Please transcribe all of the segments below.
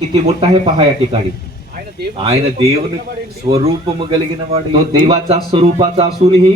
किती मोठा आहे पहा या ठिकाणी. ఆయన దేవుని స్వరూపము కలిగిన వాడు. तो देवाचा स्वरूपाचा असूनही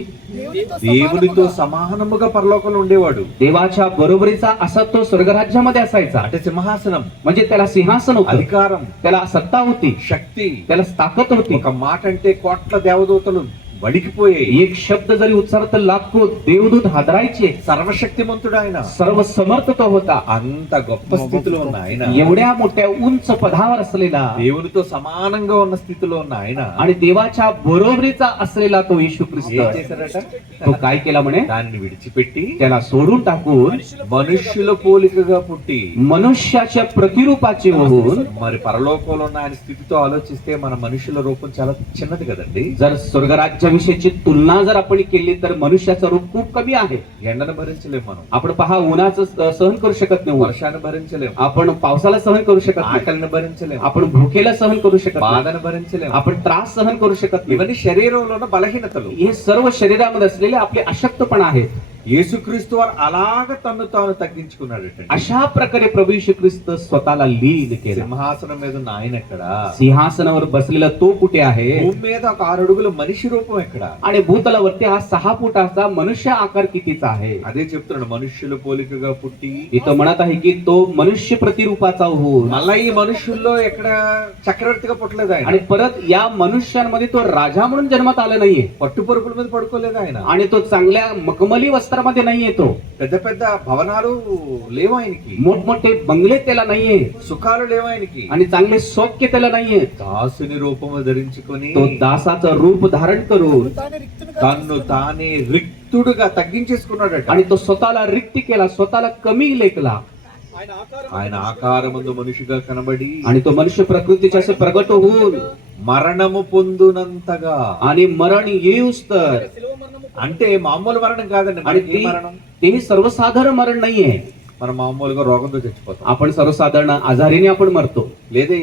దేవునితో సమానముగా పరలోకంలో ఉండేవాడు. देवाच्या बरोबरीचा असा तो स्वर्गराज्यामध्ये असायचा. అంటే సింహాసనం, म्हणजे त्याला सिंहासन होतं, అధికారం, त्याला सत्ता होती, శక్తి, त्याला ताकद होती. ఒక మాట అంటే కోట్ల దేవదూతలు వడికిపోయాయి. एक शब्द जरी उच्चारला तर लाखो देवदूत हादरायचे. సర్వశక్తిమంతుడు ఆయన. सर्व समर्थ तो होता. అంత గొప్ప స్థితిలో ఉన్న ఆయన, एवढ्या मोठ्या उंच पदावर असलेला, దేవునితో సమానంగా ఉన్న స్థితిలో ఉన్న ఆయన आणि देवाच्या बरोबरीचा असलेला तो येशू ख्रिस्त ఏం చేశారట? तो काय केला म्हणे, దానిని విడిచిపెట్టి त्याला सोडून टाकून మనుష్యుల పోలికగా పుట్టి मनुष्याच्या प्रतिरूपाचे होऊन. మరి పరలోకంలో ఉన్న ఆయన స్థితితో ఆలోచిస్తే మన మనుషుల రూపం చాలా చిన్నది కదండి. जर स्वर्गराज्याविषयीची तुलना जर आपण केली तर मनुष्याचं रूप खूप कमी आहे. ఎండను భరించలేము మనం, आपण पहा उन्हाचं सहन करू शकत नाही, వర్షాన్ని భరించలేము, आपण पावसाला सहन करू शकत नाही, ఆకలిని భరించలేము, आपण भुकेला सहन करू शकत नाही, బాధను భరించలేము. आपण त्रास सहन करू शकत नाही. ఇవన్నీ శరీరంలో ఉన్న బలహీనతలు. हे सर्व शरीरामध्ये असलेले आपले अशक्तपण आहेत. యేసుక్రీస్తు వారు అలాగ తన్ను తాను తగ్గించుకున్నాడట. अशा प्रकारे प्रभू येशू ख्रिस्त स्वतःला लीन केला. సింహాసనం మీద ఉన్న ఆయన ఎక్కడ? सिंहासनावर बसलेला तो कुठे आहे? భూమి మీద ఒక 6 అడుగుల మనిషి రూపం ఎక్కడ? आणि भूतलावरती हा 6 फुटाचा मनुष्य आकार कितीचा आहे? అదే చెప్తున్నాడు, మనుష్యుల పోలికగా పుట్టి. इथं म्हणत आहे की तो मनुष्य प्रतिरूपाचा होऊन. మళ్ళా ఈ మనుషుల్లో ఎక్కడ చక్రవర్తిగా పుట్టలేదు ఆయన. आणि परत या मनुष्यांमध्ये तो राजा म्हणून जन्मात आला नाहीये, పట్టు పరుపుల మీద పడుకోలేదు ఆయన. आणि तो चांगल्या मखमली वस्त्रामध्ये नाहीये, तो పెద్ద పెద్ద భవనాలు లేవు ఆయనకి, मोठमोठे बंगले त्याला नाहीये, సుఖాలు లేవు ఆయనకి. आणि चांगले सौख्य त्याला नाहीये. దాసుని రూపము ధరించుకొని तो दासाचं रूप धारण करून తన్ను తానే రిక్తుడుగా తగ్గించేసుకున్నాడట. आणि तो स्वतःला रिक्त केला, स्वतःला कमी लेखला. ఆయన ఆకారమందు మనిషిగా కనబడి आणि तो मनुष्य प्रकृतीच्या असे प्रगट होऊन మరణము పొందునంతగా. आणि मरण येऊस तर, అంటే మామూలు మరణం కాదండి. आणि మనకి ఏ మరణం? ते सर्वसाधारण मरण नाहीये. మనం మామూలుగా రోగంతో చచ్చిపోతాం, आपण सर्वसाधारण आजारीने आपण मरतो, లేదా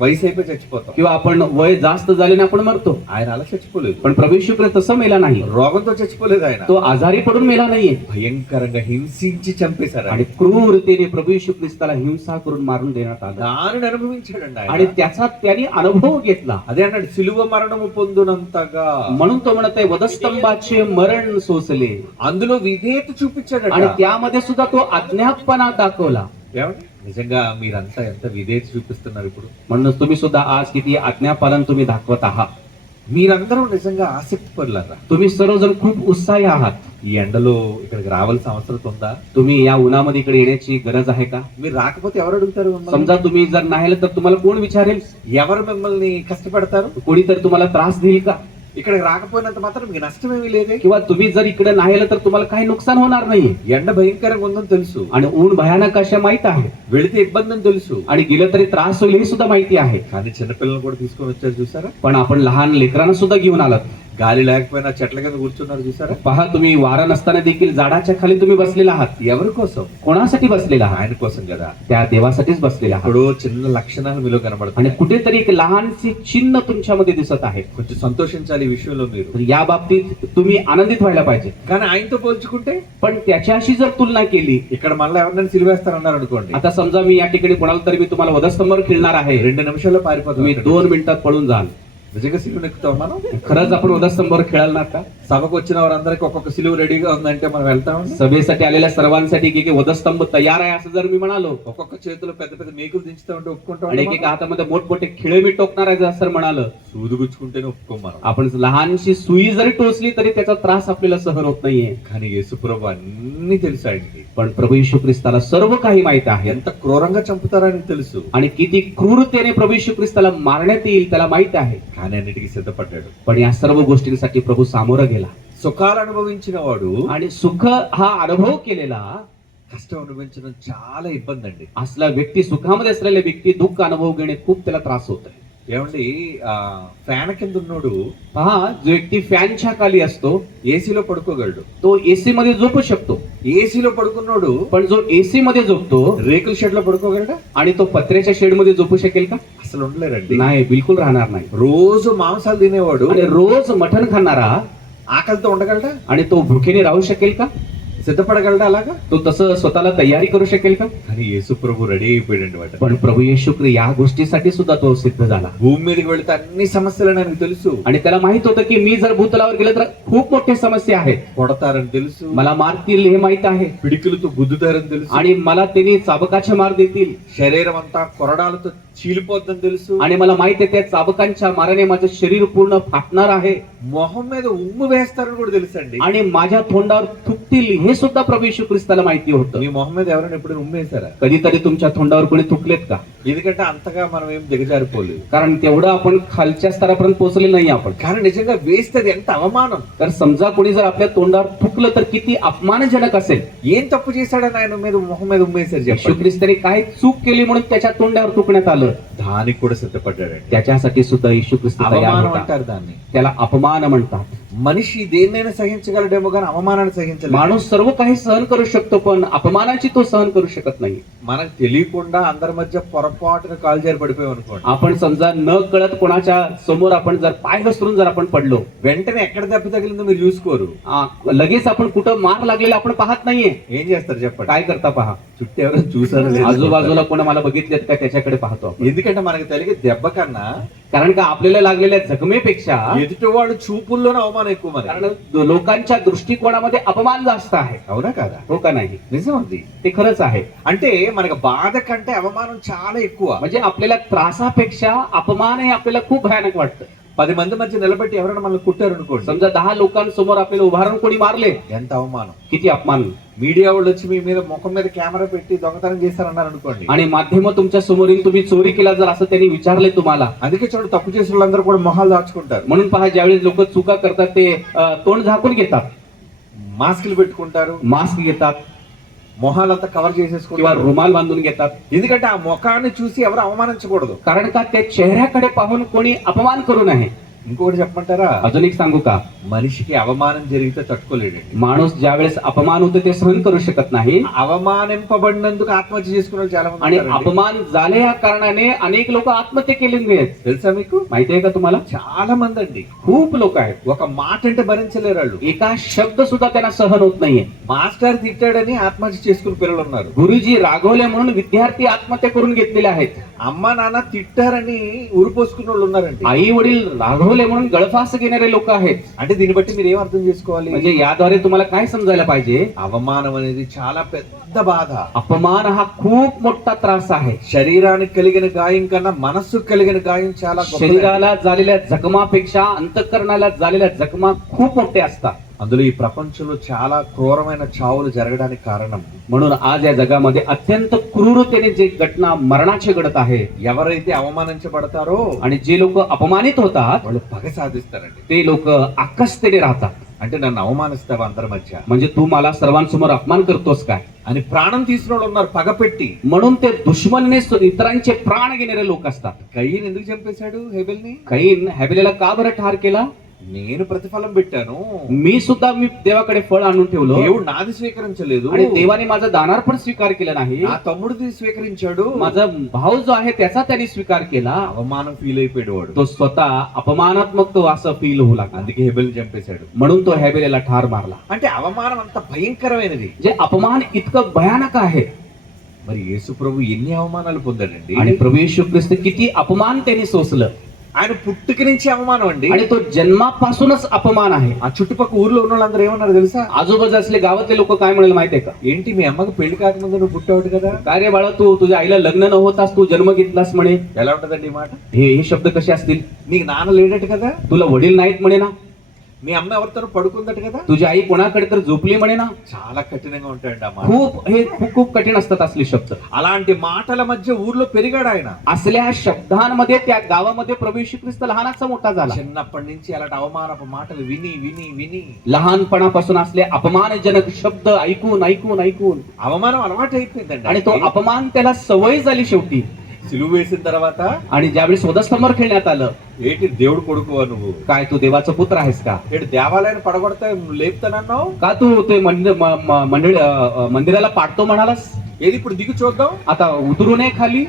వయసు అయిపోయి చచ్చిపోతాం. किंवा आपण वय जास्त झाल्याने आपण मरतो. ఆయన అలా చచ్చిపోలేదు, पण प्रभू येशू ख्रिस्त तसं मेला नाही. రోగంతో చచ్చిపోలేదు. ఆయన तो आजारी पडून मेला नाहीये, భయంకరంగా హింసించి చంపేశారు. आणि क्रूरतेने प्रभू येशू ख्रिस्ताला हिंसा करून मारून देण्यात आलं, దానిని అనుభవించాడండి ఆయన. आणि त्याचा त्याने अनुभव घेतला. అదే అన్నాడు, సిలువ మరణము పొందునంతగా. म्हणून तो म्हणत आहे वधस्तंभाचे मरण सोसले, అందులో విధేయత చూపించాడట. आणि त्यामध्ये सुद्धा तो अज्ञातपणा दाखवला. ఏమండి, నిజంగా మీరంతా ఎంత విధేయత చూపిస్తున్నారు ఇప్పుడు. म्हणून तुम्ही सुद्धा आज किती आज्ञापालन तुम्ही दाखवत आहात. మీరందరూ నిజంగా ఆసక్తి పడలారా? तुम्ही सर्वजण खूप उत्साही आहात. ఈ ఎండలో ఇక్కడికి రావాల్సిన అవసరం ఉందా? तुम्ही या उन्हामध्ये इकडे येण्याची गरज आहे का? మీరు రాకపోతే ఎవరు అడుగుతారు మిమ్మల్ని? समजा तुम्ही जर नाही तर तुम्हाला कोण विचारेल? ఎవరు మిమ్మల్ని కష్టపెడతారు? कोणी तर तुम्हाला त्रास देईल का? ఇక్కడికి రాకపోయినంత మాత్రం మీకు నష్టమేమీ లేదే. किंवा तुम्ही जर इकडे नाही आलं तर तुम्हाला काही नुकसान होणार नाही. ఎండ భయంకరంగా ఉందని తెలుసు, आणि ऊन भयानक अशा माहित आहे, వెళితే ఇబ్బంది అని తెలుసు. आणि गेलं तरी त्रास होईल हे सुद्धा माहिती आहे. కానీ చిన్నపిల్లలు కూడా తీసుకొని వచ్చారు చూసారా? पण आपण लहान लेकरांना सुद्धा घेऊन आलात. గాలి లేకపోయినా చెట్ల కింద కూర్చున్నారు చూసారా? पहा, तुम्ही वारा नसताना देखील झाडाच्या खाली तुम्ही बसलेला आहात. ఎవరి కోసం? कोणासाठी बसलेला आहात? ఆయన కోసం కదా. त्या देवासाठीच बसलेला आहात. ఇప్పుడు చిన్న లక్షణాలు మీలో आणि కనబడతాయి. कुठेतरी एक लहानशी चिन्ह तुमच्यामध्ये दिसत आहे. కొంచెం సంతోషించాలి ఈ విషయంలో మీరు. तर या बाबतीत तुम्ही आनंदित व्हायला पाहिजे. కానీ ఆయనతో పోల్చుకుంటే पण त्याच्याशी जर तुलना केली, ఇక్కడ మళ్ళీ ఎవరినైనా సిలివేస్తారన్నారు అనుకోండి, आता समजा मी या ठिकाणी कोणाला तरी मी तुम्हाला वधस्तंभावर खेळणार आहे, 2 నిమిషాల్లో పారిపోతాం. तुम्ही 2 मिनिटात पळून जाल. నిజంగా సిలువ ఎక్కుతాం మనం? खरंच आपण वधस्तंभावर खेळाल ना? का సభకు వచ్చిన వారందరికీ ఒక్కొక్క సిలువ రెడీగా ఉందంటే మనం వెళ్తామండి. सभेसाठी आलेल्या सर्वांसाठी की वधस्तंभ तयार आहे असं जर मी म्हणालो, ఒక్కొక్క చేతిలో పెద్ద పెద్ద మేకులు దించుతా ఉంటే ఒప్పుకుంటాం. आणि एकेका हातामध्ये मोठमोठे खिळे मी टोकणार आहे असं म्हणालं, సూది గుచ్చుకుంటేనే ఒప్పుకోం మనం. आपण लहानशी सुई जरी टोचली तरी त्याचा त्रास आपल्याला सहन होत नाहीये. కానీ యేసుప్రభు అన్ని తెలుసు ఆయనకి. पण प्रभू येशू ख्रिस्ताला सर्व काही माहित आहे, ఎంత క్రూరంగా చంపుతారని తెలుసు. आणि किती क्रूरतेने प्रभू येशू ख्रिस्ताला मारण्यात येईल त्याला माहित आहे. కానీ అన్నిటికీ సిద్ధపడ్డాడు. पण या सर्व गोष्टींसाठी प्रभू सामोरं गेला. సుఖాలు అనుభవించిన వాడు आणि सुख हा अनुभव केलेला కష్టం అనుభవించడం చాలా ఇబ్బంది అండి. असला व्यक्ती, सुखामध्ये असलेला व्यक्ती दुःख अनुभव घेणे खूप त्याला त्रास होत आहे. ఏమండి, ఫ్యాన్ కింద ఉన్నోడు पहा, जो व्यक्ती फॅनच्या खाली असतो ఏసీలో పడుకోగలడు. तो एसी मध्ये झोपू शकतो. ఏసీలో పడుకున్నోడు पण जो एसी मध्ये झोपतो రేకుల షెడ్ లో పడుకోగలడా? आणि तो पत्र्याच्या शेड मध्ये झोपू शकेल का? అసలు ఉండలేరండి. नाही, बिलकुल राहणार नाही. రోజు మాంసాలు తినేవాడు आणि रोज मटण खाणारा ఆకలితో ఉండగలడా? आणि तो भुकेने राहू शकेल का? సిద్ధపడగలడా అలాగా? तो तसं स्वतःला तयारी करू शकेल का? కానీ యేసు ప్రభు రెడీ అయిపోయాడండి వాటి. पण प्रभू येशू ख्रिस्त या गोष्टीसाठी सुद्धा तो सिद्ध झाला భూమి మీదకి వెళితే అన్ని సమస్యలు నాకు తెలుసు, आणि त्याला माहित होतं की मी जर भूतलावर गेलो तर खूप मोठी समस्या आहेत. కొడతారని తెలుసు, मला मारतील हे माहित आहे పిడికిలతో గుద్దుతారని తెలుసు, आणि मला त्यांनी चाबकाचे मार देतील శరీరం అంతా కొరడాలతో చీలిపోద్దని తెలుసు, आणि मला माहित आहे त्या चाबकांच्या माराने माझं शरीर पूर्ण फाटणार आहे మొహం మీద ఉమ్ము వేస్తారని కూడా తెలుసండి. आणि माझ्या तोंडावर थुकतील हे सुद्धा प्रभू येशू ख्रिस्ताला माहिती होतं. మీ మొహం మీద ఎవరైనా ఎప్పుడైనా ఉమ్ము వేశారా? कधीतरी तुमच्या तोंडावर कोणी थुकलेत का? ఎందుకంటే అంతగా మనం ఏం దిగజారిపోలేదు, कारण तेवढं आपण खालच्या स्तरापर्यंत पोहोचले नाही आपण. కానీ నిజంగా వేస్తే అది ఎంత అవమానం. तर समजा कोणी जर आपल्या तोंडावर थुकलं तर किती अपमानजनक असेल. ఏం తప్పు చేశాడని ఆయన మీద మొహం మీద ఉమ్మేశారు येशू చెప్పండి? ख्रिस्ताने काय चूक केली म्हणून त्याच्या तोंडावर थुकण्यात आलं. దానికి కూడా సిద్ధపడ్డాడండి. त्याच्यासाठी सुद्धा येशू ख्रिस्त तयार అవమానం होता. అంటారు దాన్ని. त्याला अपमान म्हणतात. మనిషి దేన్నైనా సహించగలడేమో కానీ అవమానాన్ని సహించలేదు. माणूस सर्व काही सहन करू शकतो पण अपमानाची तो सहन करू शकत नाही. మనకు తెలియకుండా అందరి మధ్య పొరపాటున కాలు జారి పడిపోయాం అనుకోండి, आपण समजा न कळत कोणाच्या समोर आपण जर पाय घसरून जर आपण पडलो, వెంటనే ఎక్కడ దెబ్బ తగిలిందో మీరు చూసుకోరు. लगेच आपण कुठं मार लागलेला आपण पाहत नाहीये. ఏం చేస్తారు చెప్పండి? काय करता पहा, చుట్టూ ఎవరైనా చూసారో లేదో आजूबाजूला कोण मला बघितलेत का त्याच्याकडे पाहतो आपण. ఎందుకంటే మనకు తగిలే దెబ్బ కన్నా कारण का आपल्याला लागलेल्या जखमेपेक्षा ఎదుటి వాడు చూపుల్లోనే అవమానం ఎక్కువ. మరి कारण लोकांच्या दृष्टिकोनामध्ये अपमान जास्त आहे. అవునా కాదా? हो का नाही? నిజం అది. ते खरंच आहे. అంటే మనకు బాధ కంటే అవమానం చాలా ఎక్కువ. म्हणजे आपल्याला त्रासापेक्षा अपमान हे आपल्याला खूप भयानक वाटतं. 10 మంది మధ్య నిలబెట్టి ఎవరైనా మనల్ని కుట్టారు అనుకోండి, समजा 10 लोकांसमोर आपल्याला उभारून कोणी मारले, ఎంత అవమానం. किती अपमान. మీడియా వాళ్ళు వచ్చి మీ మీద ముఖం మీద కెమెరా పెట్టి దొంగతనం చేశారన్నారు అనుకోండి, आणि माध्यम तुमच्या समोर येऊन तुम्ही चोरी केला जर असं त्यांनी विचारले तुम्हाला, అందుకే చూడండి తప్పు చేసిన వాళ్ళందరూ కూడా మొహాలు దాచుకుంటారు, म्हणून पहा ज्यावेळेस लोक चुका करतात ते तोंड झाकून घेतात, మాస్కులు పెట్టుకుంటారు, मास्क घेतात మొహాలంతా కవర్ किंवा చేసేసుకుంటారు. रुमाल बांधून घेतात. ఎందుకంటే ఆ ముఖాన్ని చూసి ఎవరు అవమానించకూడదు. कारण का त्या चेहऱ्याकडे पाहून कोणी अपमान करू नये. ఇంకొకటి చెప్పమంటారా? अजून एक सांगू का, మనిషికి అవమానం జరిగితే తట్టుకోలేడండి. माणूस ज्यावेळेस अपमान होते ते सहन करू शकत नाही, అవమానింపబడినందుకు ఆత్మహత్య చేసుకున్న వాళ్ళు చాలా మంది आणि ఉంటారండి. अपमान झाले या कारणाने अनेक लोक आत्महत्या केलेली आहेत. తెలుసా మీకు? माहिती आहे का तुम्हाला? చాలా మంది అండి खूप लोक आहेत. ఒక మాట అంటే భరించలేరు వాళ్ళు. एका शब्द सुद्धा त्यांना सहन होत नाहीये. మాస్టర్ తిట్టాడని ఆత్మహత్య చేసుకున్న పిల్లలు ఉన్నారు. गुरुजी रागवले म्हणून विद्यार्थी आत्महत्या करून घेतलेले आहेत. అమ్మ నాన్న తిట్టారని ఊరిపోసుకున్న వాళ్ళు ఉన్నారండి. आई वडील रागवले म्हणून गळफास घेणारे लोक आहेत. అంటే దీన్ని బట్టి మీరు ఏం అర్థం చేసుకోవాలి? म्हणजे याद्वारे तुम्हाला काय समजायला पाहिजे, అవమానం అనేది చాలా పెద్ద బాధ. अपमान हा खूप मोठा त्रास आहे. శరీరానికి కలిగిన గాయం కన్నా మనస్సుకు కలిగిన గాయం చాలా గొప్పది. शरीराला झालेल्या जखमापेक्षा अंतःकरणाला झालेल्या जखमा खूप मोठे असतात. అందులో ఈ ప్రపంచంలో చాలా క్రూరమైన చావులు జరగడానికి కారణం म्हणून आज या जगामध्ये अत्यंत क्रूरतेने जे घटना मरणाचे घडत आहे, ఎవరైతే అవమానించబడతారో आणि जे लोक अपमानित होतात వాళ్ళు పగ సాధిస్తారండి. ते लोक आकस्तेने राहतात. అంటే నన్ను అవమానిస్తావా అందరి మధ్య म्हणजे तू मला सर्वांसमोर अपमान करतोस काय, అని ప్రాణం తీసిన వాళ్ళు ఉన్నారు పగ పెట్టి. म्हणून ते दुश्मनने इतरांचे प्राण घेणारे लोक असतात. కయ్యను ఎందుకు చంపేశాడు హేబెల్ని? कैन हॅबेलेला का बरं ठार केला? నేను ప్రతిఫలం పెట్టాను, मी देवाकडे फळ आणून ठेवलं దేవుడు నాది స్వీకరించలేదు, आणि देवाने माझा दानार्पण स्वीकार केला नाही. నా తమ్ముడిది స్వీకరించాడు. माझा भाऊ जो आहे त्याचा त्याने स्वीकार केला. అవమానం ఫీల్ అయిపోయాడు వాడు. तो स्वतः अपमानात्मक तो असं फील होऊ लागला. అందుకే హేబెల్ని చంపేశాడు. म्हणून तो हॅबेलेला ठार मारला. అంటే అవమానం అంత భయంకరమైనది. जे अपमान इतकं भयानक आहे. మరి యేసు ప్రభు ఎన్ని అవమానాలు పొందాడండి? आणि प्रभू येशू ख्रिस्त किती अपमान त्याने सोसलं. ఆయన పుట్టుక నుంచి అవమానం అండి. आणि तो जन्मापासूनच अपमान आहे. ఆ చుట్టుపక్కల ఊర్లో ఉన్న వాళ్ళందరూ ఏమన్నారు తెలుసా? आजूबाजू असले गावातले लोक काय म्हणाले माहितीये का, ఏంటి మీ అమ్మకి పెళ్లి కాకముందు నువ్వు పుట్టావు కదా? काय रे बाळा, तू तुझ्या आईला लग्न न होतास तू जन्म घेतलास म्हणे. ఎలా ఉంటదండి ఈ మాట? हे शब्द कसे असतील? నీకు నాన్న లేడట కదా? तुला वडील नाहीत म्हणे ना, మీ అమ్మ ఎవరితో పడుకుందట కదా? तुझी आई कोणाकडे तर झोपली म्हणे ना. చాలా కఠినంగా ఉంటాయండి ఆ మాట. खूप कठीण असतात असले शब्द. అలాంటి మాటల మధ్య ఊర్లో పెరిగాడు ఆయన. असल्या शब्दांमध्ये त्या गावामध्ये प्रभू येशू ख्रिस्त लहानाचा मोठा झाला. చిన్నప్పటి నుంచి అలాంటి అవమానపు మాటలు విని విని విని लहानपणापासून असले अपमानजनक शब्द ऐकून ऐकून ऐकून అవమానం అలవాటు అయిపోయిందండి. आणि तो अपमान त्याला सवय झाली शेवटी. సిలువ వేసిన తర్వాత आणि ज्यावेळी वधस्तंभावर खेळण्यात आलं, ఏంటి దేవుడు కొడుకువా నువ్వు? काय तू देवाचा पुत्र आहेस का? ఏంటి దేవాలయాన్ని పడగొడతా నువ్వు లేపుతానన్నావు? का तू ते मंदिराला पाडतो म्हणालास? ఏది ఇప్పుడు దిగు చూద్దాం. आता उतरू नये खाली.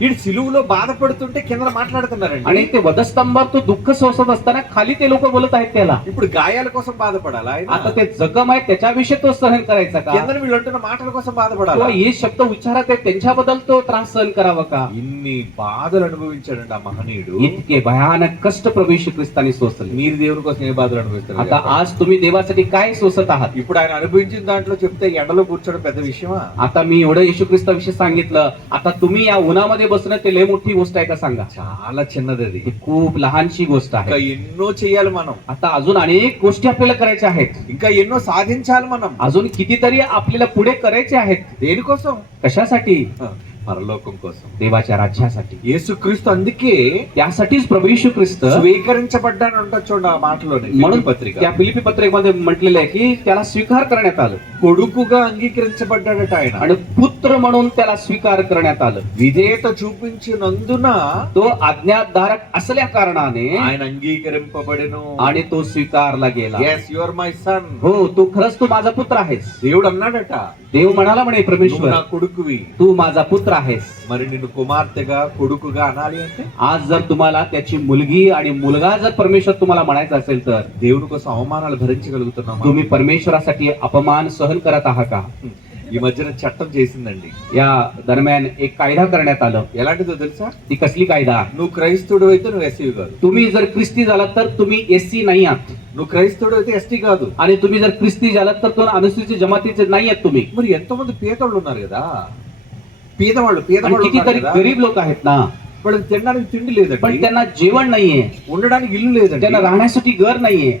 వీడు సిలువులో బాధపడుతుంటే కింద మాట్లాడుతున్నారండి. आणि ते वधस्तंभावर तो दुःख सोसत असताना खाली ते लोक बोलत आहेत त्याला. ఇప్పుడు గాయాల కోసం బాధపడాలా ఆయన? आता ते जखम आहे त्याच्याविषयी तो सहन करायचा का? కింద వీళ్ళు అంటున్న మాటల కోసం किंवा బాధపడాలా? हे शब्द उच्चारात आहेत त्यांच्याबद्दल तो त्रास सहन करावा का? ఇన్ని బాధలు అనుభవించాడండి ఆ మహనీయుడు. इतके भयानक कष्ट प्रभू येशू ख्रिस्ताने सोसले. మీరు దేవుని కోసం ఏ బాధలు అనుభవిస్తారు? आता आज तुम्ही देवासाठी काय सोसत आहात? ఇప్పుడు ఆయన అనుభవించిన దాంట్లో చెప్తే ఎండలో కూర్చోవడం పెద్ద విషయమా? आता मी एवढं येशू ख्रिस्ताविषयी सांगितलं, आता तुम्ही या उन्हामध्ये बसणं ते लय मोठी गोष्ट आहे का सांगा? చాలా చిన్నది అది. ही खूप लहानशी गोष्ट ఇంకా आहे. ఎన్నో చేయాలి మనం. आता अजून अनेक गोष्टी आपल्याला करायच्या आहेत. ఇంకా ఎన్నో సాధించాలి మనం. अजून कितीतरी आपल्याला पुढे करायचे आहेत. దేనికోసం? कशासाठी? పరలోకం కోసం, देवाच्या राज्यासाठी. యేసుక్రీస్తు అందుకే त्यासाठीच प्रभू येशू ख्रिस्त స్వీకరించబడ్డాను అంటారు చూడండి ఆ మాటలోనే. म्हणून పత్రిక त्या फिलिपी पत्रिकेमध्ये म्हटलेलं आहे की त्याला स्वीकार करण्यात आलं కొడుకుగా అంగీకరించబడ్డాడట ఆయన. आणि पुत्र म्हणून त्याला स्वीकार करण्यात आलं. విధేయత చూపించినందున तो आज्ञाधारक असल्या कारणाने ఆయన అంగీకరింపబడెను. आणि तो स्वीकारला गेला. yes you are my son. हो, तू खरंच तू माझा पुत्र आहेस. దేవుడు అన్నాడట, देव म्हणाला म्हणे నువ్వు परमेश्वर నా కొడుకువి. तू माझा पुत्र आहेस. మరి నిన్ను కుమార్తెగా కొడుకుగా అనాలి అంటే आज जर तुम्हाला त्याची मुलगी आणि मुलगा जर परमेश्वर तुम्हाला म्हणायचं असेल तर దేవుని కోసం అవమానాలు భరించగలుగుతున్నామా? तुम्ही परमेश्वरासाठी अपमान सहन करत आहात का? ఈ మధ్యన చట్టం చేసిందండి. या दरम्यान एक कायदा करण्यात आलं. ఎలాంటిదో తెలుసా? ती कसली कायदा? నువ్వు క్రైస్తవుడు అయితే నువ్వు ఎస్సీ కాదు. तुम्ही जर ख्रिस्ती झालात तर तुम्ही एससी नाही आहात నువ్వు క్రైస్తవుడు అయితే ఎస్టీ కాదు. आणि तुम्ही जर ख्रिस्ती झालात तर तुम्ही अनुसूचित जमातीचे नाही आहेत तुम्ही. మరి ఎంతో మంది పేదవాళ్ళు ఉన్నారు కదా, పేదవాళ్ళు आणि పేదవాళ్ళు ఉన్నారు कितीतरी కదా. गरीब लोक आहेत ना, వాళ్ళకి తినడానికి తిండి पण లేదండి, त्यांना जेवण नाहीये, ఉండడానికి ఇల్లు లేదండి. त्यांना राहण्यासाठी घर नाहीये.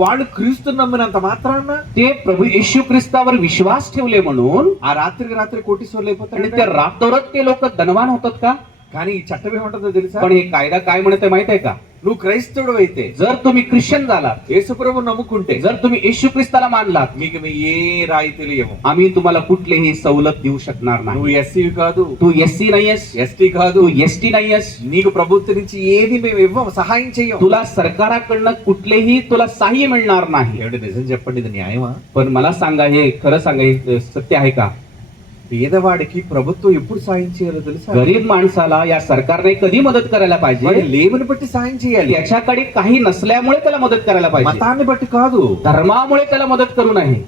వాళ్ళు క్రీస్తు నమ్మినంత మాత్రాన ते प्रभू येशू ख्रिस्तावर विश्वास ठेवले म्हणून ఆ రాత్రికి రాత్రి కోటీశ్వర్లు आणि అయిపోతారు. ते रातोरात ते लोक धनवान होतात का? కానీ ఈ చట్టం ఏమంటుందో తెలుసా? पण हे कायदा काय म्हणते माहित आहे का? నువ్వు క్రైస్తవుడు అయితే, जर तुम्ही ख्रिश्चन झालात, యేసుప్రభు నమ్ముకుంటే, जर तुम्ही येशू ख्रिस्ताला मानलात, మీకు మీ ఏ రాయితీలు ఏమో. आम्ही तुम्हाला कुठलीही सवलत देऊ शकणार నువ్వు नाही. ఎస్సీ కాదు, तू एससी नाहीयेस, ఎస్టీ కాదు, तू एसटी नाहीयेस, నీకు ప్రభుత్వం నుంచి ఏది మేము ఇవ్వం, సహాయం చెయ్యం. तुला सरकाराकडनं कुठलेही तुला सहाय्य मिळणार नाही. ఏమిటి నిజం చెప్పండి, ఇది న్యాయమా? पण मला सांगा, हे खरं सांगा, हे सत्य आहे का? పేదవాడికి ప్రభుత్వం ఎప్పుడు సాయం చేయాలో తెలుసా? गरीब माणसाला या सरकारने कधी मदत करायला వాడి पाहिजे? లేబుని బట్టి సాయం చేయాలి, त्याच्याकडे काही नसल्यामुळे त्याला मदत करायला पाहिजे, మతాన్ని బట్టి కాదు. धर्मामुळे त्याला मदत करू नये.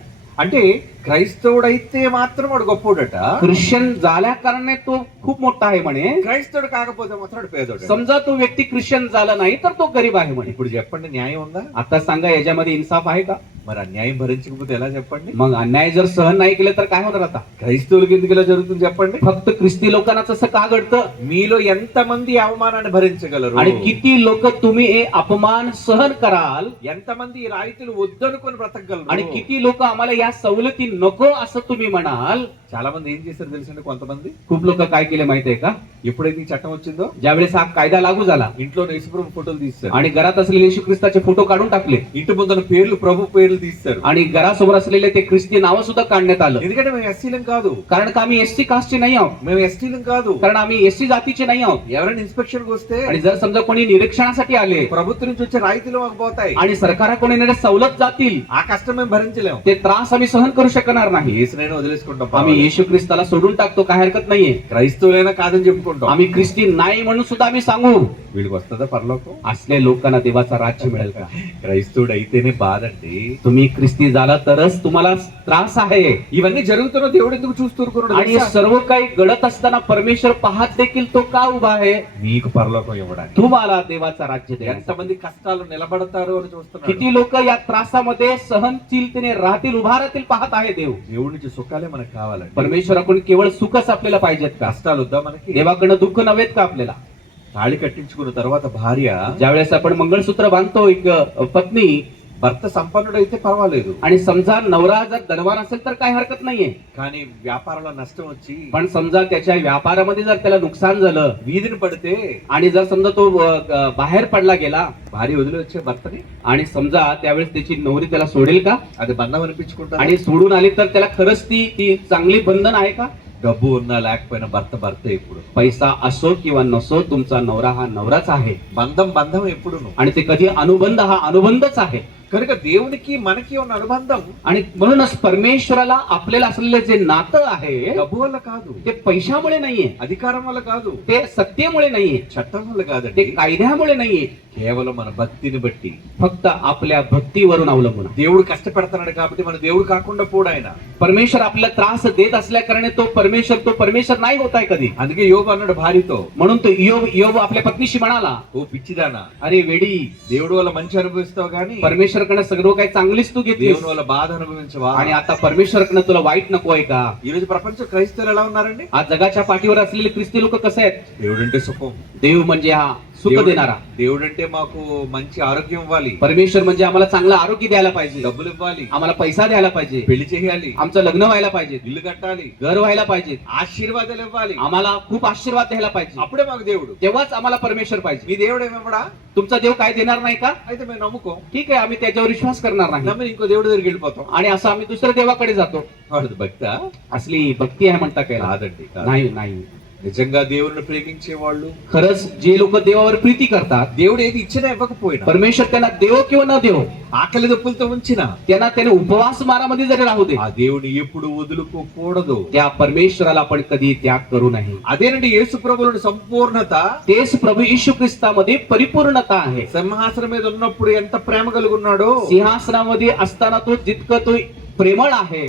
అంటే క్రైస్తవుడైతే మాత్రం వాడు గొప్పోడట, ख्रिश्चन झाल्या कारणाने तो खूप मोठा आहे म्हणे. క్రైస్తవుడు కాకపోతే మాత్రం వాడు పేదోడు. समजा तो व्यक्ती ख्रिश्चन झाला नाही तर तो गरीब आहे म्हणे. ఇప్పుడు చెప్పండి, న్యాయం ఉందా? आता सांगा, याच्यामध्ये इन्साफ आहे का? మరి అన్యాయం భరించకపోతే ఎలా చెప్పండి? मग अन्याय जर सहन नाही केले तर काय होणार? आता క్రైస్తవులకి ఎందుకు ఇలా జరుగుతుంది చెప్పండి? फक्त ख्रिस्ती लोकांना तसं का घडतं? మీలో ఎంతమంది ఈ అవమానాన్ని భరించగలరు? आणि किती लोक तुम्ही हे अपमान सहन कराल? ఎంతమంది ఈ రాయితీలు వద్దనుకొని బ్రతకగలరు? आणि किती लोक आम्हाला या सवलती नको असं तुम्ही म्हणाल? చాలా మంది ఏం చేశారు తెలుసండి? కొంతమంది खूप लोक काय केले माहितीये का? ఎప్పుడైతే ఈ చట్టం వచ్చిందో ज्यावेळेस हा कायदा लागू झाला ఇంట్లో యేసుప్రభు ఫోటోలు తీస్తారు, आणि घरात असलेले येशू ख्रिस्ताचे फोटो काढून टाकले ఇంటి ముందర పేర్లు ప్రభు పేర్లు తీస్తారు. आणि घरासमोर असलेले ते ख्रिस्ती नावं सुद्धा काढण्यात आलं. ఎందుకంటే మేము ఎస్సీలం కాదు, कारण का आम्ही एसटी कास्टचे नाही आहोत, మేము ఎస్టీలం కాదు. कारण आम्ही एसटी जातीचे नाही आहोत. ఎవరైనా ఇన్స్పెక్షన్ వస్తే आणि जर समजा कोणी निरीक्षणासाठी आले ప్రభుత్వం నుంచి వచ్చే రాయితీలు మాకు పోతాయి, आणि सरकाराकडून येणारे सवलत जातील, ఆ కష్టం మేము భరించలేము. ते त्रास आम्ही सहन करू शकणार नाही. యేసునైనా వదిలేసుకుంటాం, आम्ही येशू ख्रिस्ताला सोडून टाकतो, काय हरकत नाहीये. క్రైస్తవులైనా కాదని చెప్పుకుంటాం. आम्ही ख्रिस्ती नाही म्हणून सुद्धा आम्ही सांगू. వీడికి వస్తుందా పరలోకం? असल्या लोकांना देवाचा राज्य मिळेल का? క్రైస్తవుడు అయితేనే బాధండి. तुम्ही ख्रिस्ती झाला तरच तुम्हाला त्रास आहे. ఇవన్నీ జరుగుతున్న దేవుడు ఎందుకు చూస్తూరుకున్నాడు आणि हे सर्व काही घडत असताना परमेश्वर पाहत देखील तो का उभा आहे? నీకు పరలోకం ఇవ్వడానికి. तुम्हाला देवाचा राज्य द्यायचा. ఎంతమంది కష్టాలు నిలబడతారు అని చూస్తున్నాడు. किती लोक या त्रासामध्ये सहनशीलतेने राहतील, उभा राहतील पाहत आहे देव. దేవుడి నుంచి సుఖాలే మనకు కావాలండి. परमेश्वराकडून केवळ सुखच आपल्याला पाहिजेत का? కష్టాలు వద్దా మనకి? देवाकडनं दुःख नव्हेत का आपल्याला? తాళి కట్టించుకున్న తర్వాత భార్య, ज्यावेळेस आपण मंगळसूत्र बांधतो, एक पत्नी, భర్త సంపన్నుడైతే పర్వాలేదు, आणि समजा नवरा जर धनवान असेल तर काय हरकत नाहीये. కానీ వ్యాపారంలో నష్టం వచ్చి पण समजा त्याच्या व्यापारामध्ये जर त्याला नुकसान झालं వీధిని పడితే आणि जर समजा तो बाहेर पडला गेला భార్య వదిలి వచ్చే భర్తని, आणि समजा त्यावेळेस त्याची नवरी त्याला सोडेल का? అది బంధం అనిపించుకుంటారు. आणि सोडून आली तर त्याला खरंच ती चांगली बंधन आहे का? డబ్బు ఉన్నా లేకపోయినా భర్త ఎప్పుడు. पैसा असो किंवा नसो, तुमचा नवरा हा नवराच आहे. బంధం ఎప్పుడును. आणि ते कधी अनुबंध हा अनुबंधच आहे. కనుక దేవునికి మనకి ఉన్న అనుబంధం आणि म्हणूनच परमेश्वराला आपल्याला असलेलं जे नातं आहे డబ్బు వల్ల కాదు, ते पैशामुळे नाहीये, అధికారం వల్ల కాదు, ते सत्तेमुळे नाहीये, చట్టం వల్ల ते కాదండి. कायद्यामुळे नाहीये, కేవలం మన భక్తిని బట్టి. फक्त आपल्या भक्तीवरून अवलंबून आहे. దేవుడు కష్టపెడతాడు కాబట్టి మన దేవుడు కాకుండా పోడు ఆయన. परमेश्वर आपल्याला त्रास देत असल्या कारणे तो परमेश्वर नाही होत आहे कधी. అందుకే యోబు అన్నాడు భార్యతో, म्हणून तो యోబు आपल्या पत्नीशी म्हणाला, ఓ పిచ్చిదానా, अरे वेडी, దేవుడు వల్ల మంచి అనుభవిస్తావు గానీ परमेश्वरकडे सगळं काही चांगलीच तू घेतलीस దేవుని వల్ల బాధ అనుభవించవా? आणि आता परमेश्वरकडे तुला वाईट नको आहे का? ఈ రోజు ప్రపంచ క్రైస్తవులు ఎలా ఉన్నారండి? आज जगाच्या पाठीवर असलेले ख्रिस्ती लोक कसे आहेत? దేవుడంటే సుఖం, देव म्हणजे हा सुख देणारा, దేవుడంటే మాకు మంచి ఆరోగ్యం ఇవ్వాలి, परमेश्वर म्हणजे आम्हाला चांगलं आरोग्य द्यायला पाहिजे, డబ్బులు ఇవ్వాలి, आम्हाला पैसा द्यायला पाहिजे, పెళ్లి చేయాలి, आमचं लग्न व्हायला पाहिजे, ఇల్లు కట్టాలి, घर व्हायला पाहिजे, ఆశీర్వాదాలు ఇవ్వాలి, आम्हाला खूप आशीर्वाद द्यायला पाहिजे, అప్పుడే మాకు దేవుడు. तेव्हाच आम्हाला परमेश्वर पाहिजे. మీ దేవుడు ఏమివ్వడా? तुमचा देव काय देणार नाही का? అయితే మేము నమ్ముకోం, ठीक आहे, आम्ही त्याच्यावर विश्वास करणार नाही నమ్మి ఇంకో దేవుడి దగ్గరికి వెళ్ళిపోతాం. आणि असं आम्ही दुसऱ्या देवाकडे जातो. వాడు భక్త असली भक्ती आहे म्हणता काय? కాదండి, కాదు. नाही नाही, నిజంగా దేవుడిని ప్రేమించే వాళ్ళు, खरंच जे लोक देवावर प्रीती करतात, దేవుడు ఏది ఇచ్చినా ఇవ్వకపోయినా, परमेश्वर त्यांना देव किंवा न देव, ఆకలి దప్పులతో ఉంచిన त्याने उपवास मारामध्ये जरी राहू दे, ఆ దేవుని ఎప్పుడు వదులుకోకూడదు. त्या परमेश्वराला आपण कधी त्याग करू नये. అదేనండి యేసు ప్రభువుని సంపూర్ణత. तेच प्रभू येशू ख्रिस्तामध्ये परिपूर्णता आहे. సింహాసనం మీద ఉన్నప్పుడు ఎంత ప్రేమ కలిగి ఉన్నాడో, सिंहासनामध्ये असताना तो जितकं तो प्रेमळ आहे,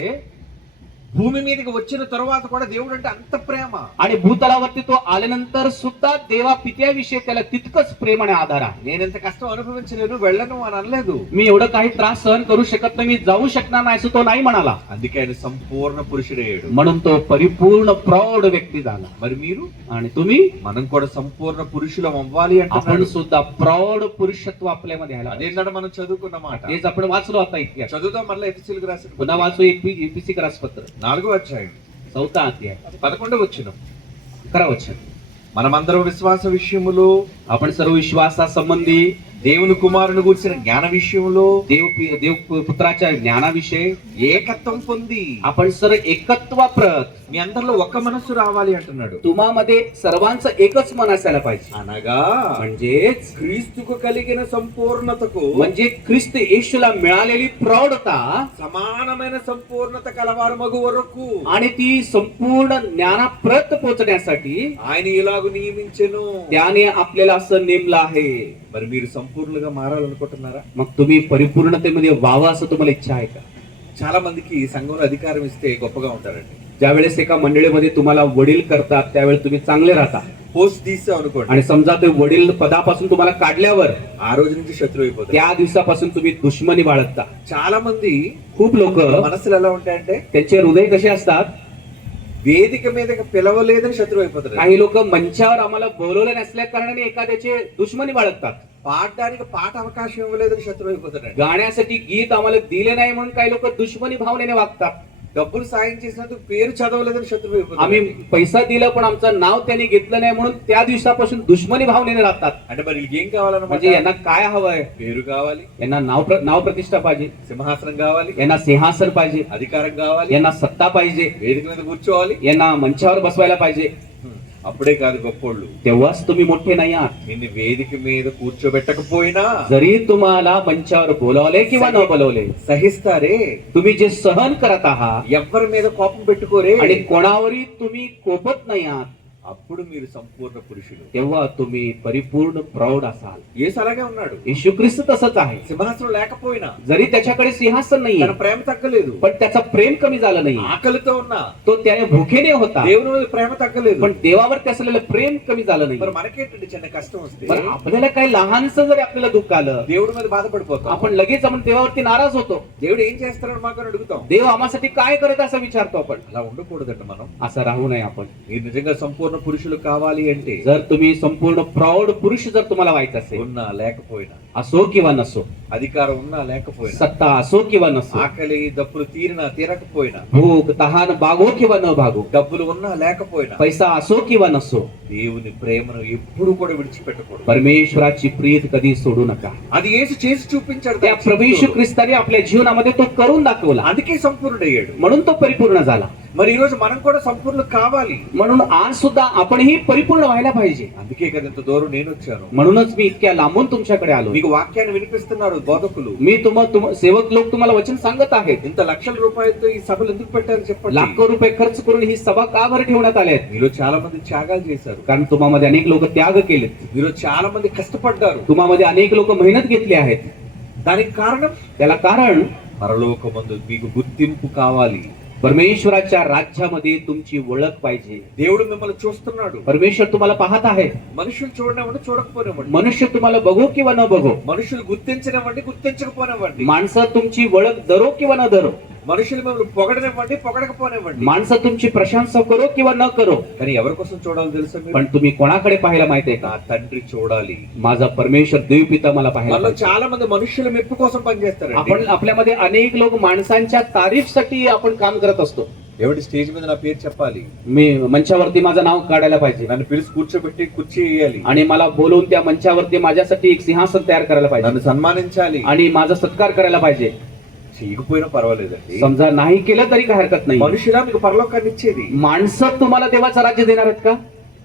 భూమి మీదకి వచ్చిన తరువాత కూడా దేవుడు అంటే అంత ప్రేమ. आणि भूतलावरती तो आल्यानंतर सुद्धा देवा पित्याविषयी त्याला तितकंच प्रेम आणि आधार आहे. నేను ఎంత కష్టం అనుభవించలేను, వెళ్ళను అని అనలేదు. मी एवढं काही त्रास सहन करू शकत नाही, मी जाऊ शकणार नाही असं तो नाही म्हणाला. అందుకే ఆయన సంపూర్ణ పురుషుడయ్యాడు. म्हणून तो परिपूर्ण प्रौढ व्यक्ती झाला. మరి మీరు, आणि तुम्ही, మనం కూడా సంపూర్ణ పురుషులం అవ్వాలి आपण అంటున్నాడు. सुद्धा प्रौढ पुरुषत्व आपल्यामध्ये आलं. అదేంటంటే మనం చదువుకున్న మాట. तेच आपण वाचलो आता इतिहास. చదువుదాం మళ్ళీ ఎఫెసీయులకు రాసిన पुन्हा वाचू एपीसी पत्र 4వ అధ్యాయం 4th अध्याय 11వ వచనం. 11 वचन. మనమందరం విశ్వాస విషయములో, आपण सर्व विश्वासासंबंधी, దేవుని కుమారుని గురించిన జ్ఞాన విషయంలో, देव पुत्राच्या ज्ञानाविषयी ఏకత్వం పొంది आपण सर्व एकत्वाप्रत, మీ అందరిలో ఒక్క మనస్సు రావాలి అంటున్నాడు. तुम्हामध्ये सर्वांचं एकच मन असायला पाहिजे. అనగా म्हणजेच క్రీస్తుకు కలిగిన సంపూర్ణతకు, म्हणजे ख्रिस्त येशूला मिळालेली प्रौढता సమానమైన సంపూర్ణత కలవారు మగు వరకు आणि ती संपूर्ण ज्ञानाप्रत पोहोचण्यासाठी ఆయన ఇలాగు నియమించెను. त्याने आपल्याला असं नेमलं आहे. మరి మీరు సంపూర్ణంగా మారాలనుకుంటున్నారా? मग तुम्ही परिपूर्णतेमध्ये व्हावं असं तुम्हाला इच्छा आहे का? చాలా మందికి సంఘంలో అధికారం ఇస్తే గొప్పగా ఉంటారండి. ज्यावेळेस एका मंडळीमध्ये तुम्हाला वडील करतात त्यावेळेस तुम्ही चांगले राहता, పోస్ట్ తీసాం అనుకోండి, आणि समजा ते वडील पदापासून तुम्हाला काढल्यावर ఆ రోజు నుంచి శత్రువు అయిపోతారు. त्या दिवसापासून तुम्ही दुश्मनी बाळगता. చాలా మంది खूप लोक, మనసులు ఎలా ఉంటాయంటే, त्यांचे हृदय कसे असतात, వేదిక మీదకి పిలవలేదని శత్రువు అయిపోతారు. काही लोक मंचावर आम्हाला बोलवले नसल्या कारणाने एखाद्याचे दुश्मनी बाळगतात. పాడడానికి పాట అవకాశం ఇవ్వలేదని శత్రువు అయిపోతారు. गाण्यासाठी गीत आम्हाला दिले नाही म्हणून काही लोक दुश्मनी भावनेने वागतात. డబ్బులు సాయం చేసినందుకు పేరు చదవలేదని శత్రువు అయిపోతారు. आम्ही पैसा दिला पण आमचं नाव त्यांनी घेतलं नाही म्हणून त्या दिवसापासून दुश्मनी भावनेने राहतात. అంటే మరి వీళ్ళకి ఏం కావాలన్నమాట? म्हणजे यांना काय हवंय? పేరు కావాలి, यांना नाव प्रतिष्ठा पाहिजे, సింహాసనం కావాలి, यांना सिंहासन पाहिजे, అధికారం కావాలి, यांना सत्ता पाहिजे, వేదిక మీద కూర్చోవాలి. यांना मंचावर बसवायला पाहिजे. అప్పుడే కాదు గొప్పోళ్ళు, तेव्हाच तुम्ही मोठे नाही आहात. నిన్ను వేదిక మీద కూర్చోబెట్టకపోయినా जरी तुम्हाला मंचावर बोलवले किंवा न बोलवले, సహిస్తారే. तुम्ही जे सहन करत आहात ఎవ్వరి మీద కోపం పెట్టుకోరే. आणि कोणावरही तुम्ही कोपत नाही आहात, అప్పుడు మీరు సంపూర్ణ పురుషులు. तेव्हा तुम्ही परिपूर्ण प्रौढ असाल. యేసు అలాగే ఉన్నాడు. येशू ख्रिस्त तसंच आहे. సింహాసనం లేకపోయినా, जरी त्याच्याकडे सिंहासन తన नाहीये ప్రేమ తగ్గలేదు. पण त्याचा प्रेम कमी झालं नाही. ఆకలితో ఉన్నా तो त्याने भुकेने होता దేవుని మీద ప్రేమ తగ్గలేదు. पण देवावरती असलेलं प्रेम कमी झालं नाही. మరి మనకేంటంటే చిన్న కష్టం వస్తే पण आपल्याला काही लहानसं जरी आपल्याला दुःख आलं, దేవుడి మీద బాధపడిపోతాం. आपण लगेच आपण देवावरती नाराज होतो. దేవుడు ఏం చేస్తున్నాడు మాకు అని అడుగుతాం. देव आम्हासाठी काय करत असं विचारतो आपण. అలా ఉండకూడదండి. మనం असं राहू नये आपण. మీరు నిజంగా సంపూర్ణ పురుషులు కావాలి అంటే, जर तुम्ही संपूर्ण प्रौढ पुरुष जर तुम्हाला व्हायचं असेल, ఉన్నా లేకపోయినా, असो किंवा नसो, అధికారం ఉన్నా లేకపోయినా, सत्ता असो किंवा नसो, ఆకలి దప్పులు తీరినా తీరకపోయినా, भूक तहान भागो किंवा न भागो, డబ్బులు ఉన్నా లేకపోయినా, पैसा असो किंवा नसो, దేవుని ప్రేమను ఎప్పుడు కూడా విడిచిపెట్టకూడదు. परमेश्वराची प्रीत कधी सोडू नका. అది యేసు చేసి చూపించాడు. त्या प्रभू येशू ख्रिस्ताने आपल्या जीवनामध्ये तो करून दाखवला, అందుకే సంపూర్ణుడయ్యాడు. म्हणून तो परिपूर्ण झाला. మరి ఈ రోజు మనం కూడా సంపూర్ణ కావాలి. म्हणून आज सुद्धा आपणही परिपूर्ण व्हायला पाहिजे. అందుకే కదా ఇంత దూరం నేను వచ్చాను. म्हणूनच मी इतक्या लांबून तुमच्याकडे आलो. మీకు వాక్యాన్ని వినిపిస్తున్నారు బోధకులు. मी सेवक लोक तुम्हाला वचन सांगत आहेत. ఇంత లక్షల రూపాయలతో ఈ సభలు ఎందుకు పెట్టారు చెప్పండి. लाखो रुपये खर्च करून ही सभा का बरं ठेवण्यात आल्या आहेत? మీలో చాలా మంది త్యాగాలు చేశారు. कारण तुम्हामध्ये अनेक लोक त्याग केलेत. మీలో చాలా మంది కష్టపడ్డారు. तुम्हामध्ये अनेक लोक मेहनत घेतली आहेत. దానికి కారణం त्याला कारण పరలోకమందు మీకు గుర్తింపు కావాలి. परमेश्वराच्या राज्यामध्ये तुमची ओळख पाहिजे. దేవుడు మిమ్మల్ని చూస్తున్నాడు. परमेश्वर तुम्हाला पाहत आहे. మనుషులు చూడనివ్వండి, చూడకపోనివ్వండి. मनुष्य तुम्हाला बघो किंवा न बघो, మనుషులు గుర్తించనివ్వండి, గుర్తించకపోనివ్వండి. माणसं तुमची ओळख धरो किंवा न धरो, మనుషులు మిమ్మల్ని పొగడనివ్వండి, పొగడకపోనివ్వండి. माणसं तुमची प्रशंसा करो किंवा न करो, కానీ ఎవరి కోసం చూడాలో తెలుసా మీరు? पण तुम्ही कोणाकडे पाहायला माहितीये నా का? తండ్రి చూడాలి. माझा परमेश्वर देवपिता मला पाहायला మనలో पाहिजे. చాలా మంది మనుషుల మెప్పు కోసం పనిచేస్తారండి. आपण आपल्यामध्ये अनेक लोक माणसांच्या तारीफसाठी आपण काम करत असतो. ఎవరి స్టేజ్ మీద నా పేరు చెప్పాలి, मी मंचावरती माझं नाव काढायला पाहिजे నన్ను పిలిచి కూర్చోబెట్టి కుర్చీ వేయాలి, आणि मला बोलवून त्या मंचावरती माझ्यासाठी एक सिंहासन तयार करायला पाहिजे నన్ను సన్మానించాలి. आणि माझा सत्कार करायला पाहिजे. చేయకపోయినా పర్వాలేదండి. समजा नाही केलं तरी काही हरकत नाही. మనుషులా మీకు పరలోకాన్ని ఇచ్చేది? माणसं तुम्हाला देवाचं राज्य देणार आहेत का?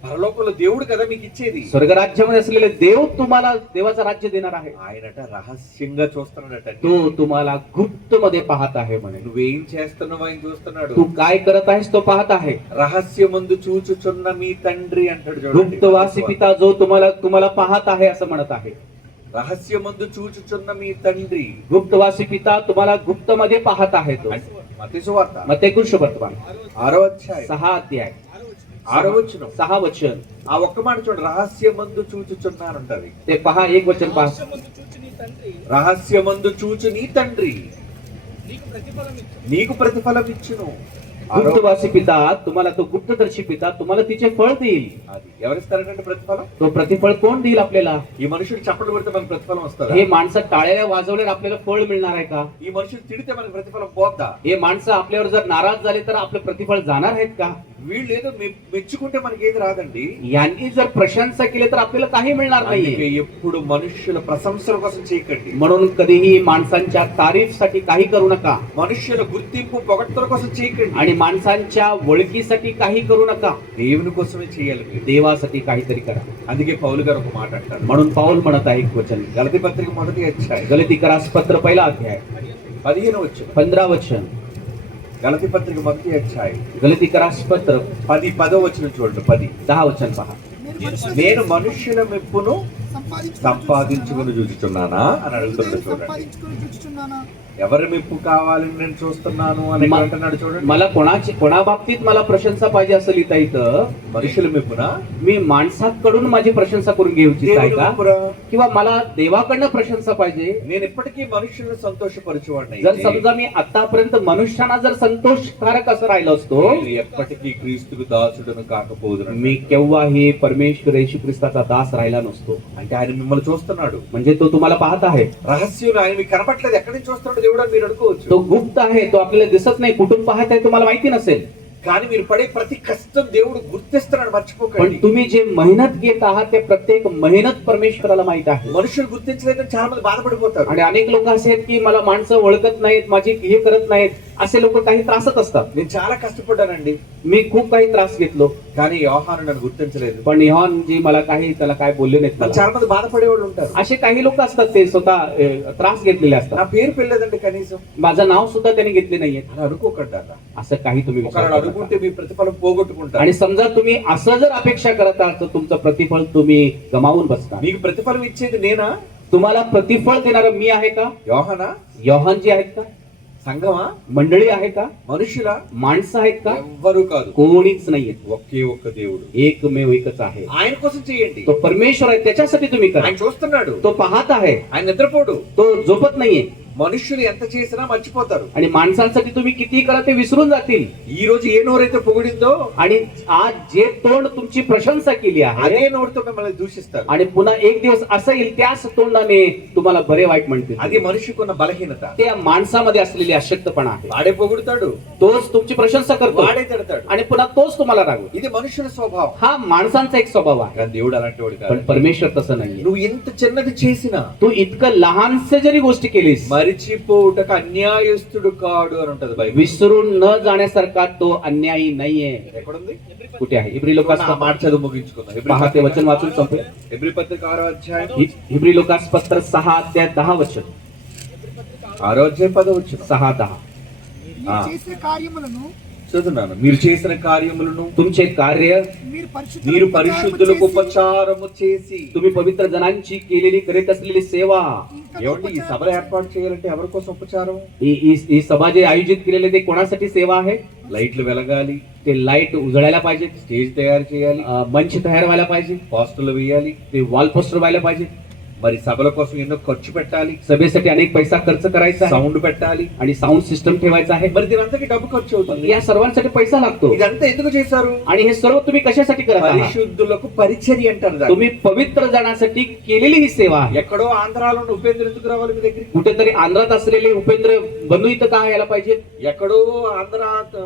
పరలోకంలో దేవుడు కదా మీకు ఇచ్చేది. स्वर्गराज्यामध्ये असलेले देव तुम्हाला देवाचं राज्य देणार आहे. ఆయనట రహస్యంగా చూస్తున్నాడట. तो तुम्हाला गुप्त मध्ये पाहत आहे म्हणे. నువ్వేం చేస్తున్నావు ఆయన చూస్తున్నాడు. तू काय करत आहेस तो पाहत आहे. రహస్యమందు చూచుచున్న మీ తండ్రి అంటాడు చూడండి. गुप्तवासी पिता जो तुम्हाला पाहत आहे असं म्हणत आहे. రహస్యమందు చూచుచున్న మీ తండ్రి. गुप्तवासी पिता तुम्हाला गुप्त मध्ये पाहत आहे तो. మత్తయి సువార్త मत्ते वर्तमान 6వ అధ్యాయం 6 अध्याय 6వ వచనం. 6 वचन. ఆ ఒక్క మాట చూడండి, రహస్యమందు చూచుచున్నారు అంటది. ते पहा, एक वचन पहा. రహస్యమందు చూచు నీ తండ్రి నీకు ప్రతిఫలం ఇచ్చును. गुप्तवासी पिता तुम्हाला, तो गुप्तदर्शी पिता तुम्हाला तिचे फळ देईल. అది ఎవరిస్తారంటే ప్రతిఫలం? तो प्रतिफळ कोण देईल आपल्याला? ఈ మనుషుడు చప్పట్లు పెడితే మనకు ప్రతిఫలం వస్తుందా? हे माणसं टाळ्या वाजवल्यावर आपल्याला फळ मिळणार आहे का? ఈ మనుషుడు తిడితే మనకు ప్రతిఫలం పోద్దా? हे माणसं आपल्यावर जर नाराज झाले तर आपलं प्रतिफळ जाणार आहेत का? వీళ్ళు ఏదో మెచ్చుకుంటే మనకి ఏది రాదండి. यांनी जर प्रशंसा केली तर आपल्याला काही मिळणार అందుకే नाही. ఎప్పుడు మనుషుల ప్రశంసల కోసం చేయకండి. म्हणून कधीही माणसांच्या तारीफसाठी काही करू नका మనుషుల గుర్తింపు పొగడ్తల కోసం చేయకండి. आणि माणसांच्या ओळखीसाठी काही करू नका. దేవుని కోసమే చేయాలి మీరు. देवासाठी काहीतरी करा. అందుకే పౌలు గారు ఒక మాట అంటారు. म्हणून पाऊल म्हणत आहे एक वचन. గలతీ పత్రిక 1వ అధ్యాయం गलतीकरास पत्र 1 अध्याय 15వ వచనం. 15 वचन. గలతీ పత్రిక 1వ అధ్యాయం गलतीकरास पत्र 10వ వచనం చూడండి. 10 वचन पहा. నేను మనుష్యుల మెప్పును సంపాదించుకుని చూచుచున్నానా అని అడుగుతున్నాడు చూడండి. ఎవరి మెప్పు కావాలని నేను చూస్తున్నాను అని అంటున్నాడు చూడండి. मला कोणा बाबतीत मला प्रशंसा पाहिजे असं लिहिता येतं. మనుషుల మెప్పునా, मी माणसाकडून माझी प्रशंसा करून घ्यायची आहे దేవుని का? మెప్పురా? किंवा मला देवाकडनं प्रशंसा पाहिजे? నేను ఇప్పటికీ మనుషులను సంతోషపరచువాడిని. जर समजा मी आतापर्यंत मनुष्यांना जर संतोषकारक असं राहिलो असतो, నేను ఎప్పటికీ క్రీస్తుకు దాసుడను కాకపోదును. मी केव्हाही परमेश्वर येशू ख्रिस्ताचा दास राहिला नसतो. అంటే ఆయన మిమ్మల్ని చూస్తున్నాడు. म्हणजे तो तुम्हाला पाहत आहे. రహస్యం ఆయన మీకు కనపట్లేదు. ఎక్కడి నుంచి చూస్తున్నాడు దేవుడు అని మీరు అనుకోవచ్చు. तो गुप्त आहे, तो आपल्याला दिसत नाही. कुठून पाहत आहे तुम्हाला माहिती नसेल. కానీ మీరు పడే ప్రతి కష్టం దేవుడు గుర్తిస్తున్నాడు, पण మర్చిపోకండి. तुम्ही जे मेहनत घेत आहात ते प्रत्येक मेहनत परमेश्वराला माहित आहे. మనుషులు గుర్తించలేదని చాలా మంది బాధపడిపోతారు. आणि अनेक लोक असे आहेत की मला माणसं ओळखत नाहीत, माझी हे करत नाहीत, असे लोक काही त्रासत असतात. నేను చాలా కష్టపడ్డానండి, मी खूप काही त्रास घेतलो, కానీ యోహాను నన్ను గుర్తించలేదు. पण जी मला काही त्याला काय बोलले नाहीत मला. చాలా మంది బాధపడేవాళ్ళు ఉంటారు. असे काही लोक असतात, ते स्वतः त्रास घेतलेले నా असतात. పేరు పెళ్ళలేదండి కనీసం माझं नाव सुद्धा त्यांनी घेतले नाहीये. అని అనుకోకండి. असं काही तुम्ही विचार ఒకవేళ करू नका. అనుకుంటే మీ ప్రతిఫలం పోగొట్టుకుంటారు. आणि समजा तुम्ही असं जर अपेक्षा करत आहात तर तुमचं प्रतिफळ तुम्ही गमावून बसता. మీకు ప్రతిఫలం ఇచ్చేది నేనా, तुम्हाला प्रतिफळ देणारं मी आहे का? యోహానా, योहानजी आहेत का? సంఘమా, मंडळी आहे का? మనుషుల, माणसं आहेत का? ఎవ్వరూ కాదు. कोणीच नाहीये. ఒకే ఒక్క దేవుడు. एकमेव एकच आहे. ఆయన కోసం చేయండి. तो परमेश्वर आहे, त्याच्यासाठी तुम्ही करा. ఆయన చూస్తున్నాడు. तो पाहत आहे, ఆయన నిద్రపోడు. तो झोपत नाहीये. మనుషులు ఎంత చేసినా మర్చిపోతారు. आणि माणसांसाठी तुम्ही किती करा ते विसरून जातील. ఈ రోజు ఏ నోరైతే పొగిడిందో आणि आज जे तोंड तुमची प्रशंसा केली అదే आहे నోటితో మిమ్మల్ని దూషిస్తారు. आणि पुन्हा एक दिवस असं येईल त्याच तोंडाने तुम्हाला बरे वाईट म्हणतील. అది మనిషికున్న బలహీనత. ते माणसामध्ये असलेली अशक्तपणा आहे. వాడే పొగుడుతాడు, तोच तुमची प्रशंसा करतो వాడే తిడతాడు. आणि पुन्हा तोच तुम्हाला रागवतो. ఇది మనుషుల స్వభావం. हा माणसांचा एक स्वभाव आहे. కానీ దేవుడు అలాంటి వాడు पण కాదు. परमेश्वर तसं नाहीये. నువ్వు ఎంత చిన్నది చేసినా तू इतकं लहानसे जरी गोष्टी केलीस మరిచిపోవుటకు అన్యాయస్తుడు కాడు అని ఉంటది బైబిల్. विसरून न जाण्यासारखा तो अन्यायी नाहीये. ఎక్కడుంది? कुठे आहे? इब्री लोकास ఆ మాట చదువు ముగించుకుందాం. पहा ते वचन वाचून संपले. ఎబ్రీ పత్రిక 6వ అధ్యాయం इब्री लोकास पत्र 6 अध्याय 10 वचन. 6వ అధ్యాయం 10వ వచనం. 6:10. ఆ. మీరు చేసిన కార్యములను చదువున్నాను. మీరు చేసిన కార్యములను तुमचे कार्य మీరు పరిశుద్ధులకు ఉపచారము చేసి. तुम्ही पवित्र जनांची केलेली करीत असलेली सेवा. ఏమండి ఈ సభలు ఏర్పాటు చేయాలంటే ఎవరి కోసం ఉపచారం? ही सभा जे आयोजित केलेले ते कोणासाठी सेवा आहे? లైట్లు వెలగాలి, ते लाईट उजळायला पाहिजे, స్టేజ్ తయారు చేయాలి, मंच तयार व्हायला पाहिजे, పోస్టర్లు వేయాలి, ते वॉल पोस्टर व्हायला पाहिजे, మరి సభల కోసం ఎన్నో ఖర్చు పెట్టాలి, सभेसाठी अनेक पैसा खर्च करायचा आहे సౌండ్ పెట్టాలి, आणि साऊंड सिस्टम ठेवायचा आहे. మరి దీనంతకి డబ్బు ఖర్చు అవుతుంది. या सर्वांसाठी पैसा लागतो. ఇదంతా ఎందుకు చేశారు? आणि हे सर्व तुम्ही कशासाठी करत आहात? పరిశుద్ధులకు పరిచర్య అంటారు దాన్ని. तुम्ही पवित्र जनासाठी केलेली ही सेवा आहे. ఎక్కడో ఆంధ్రాలో ఉన్న ఉపేంద్ర ఎందుకు రావాలి మీ దగ్గరికి? कुठेतरी आंध्रात असलेले उपेंद्र बंधू इथं का यायला पाहिजे? ఎక్కడో ఆంధ్ర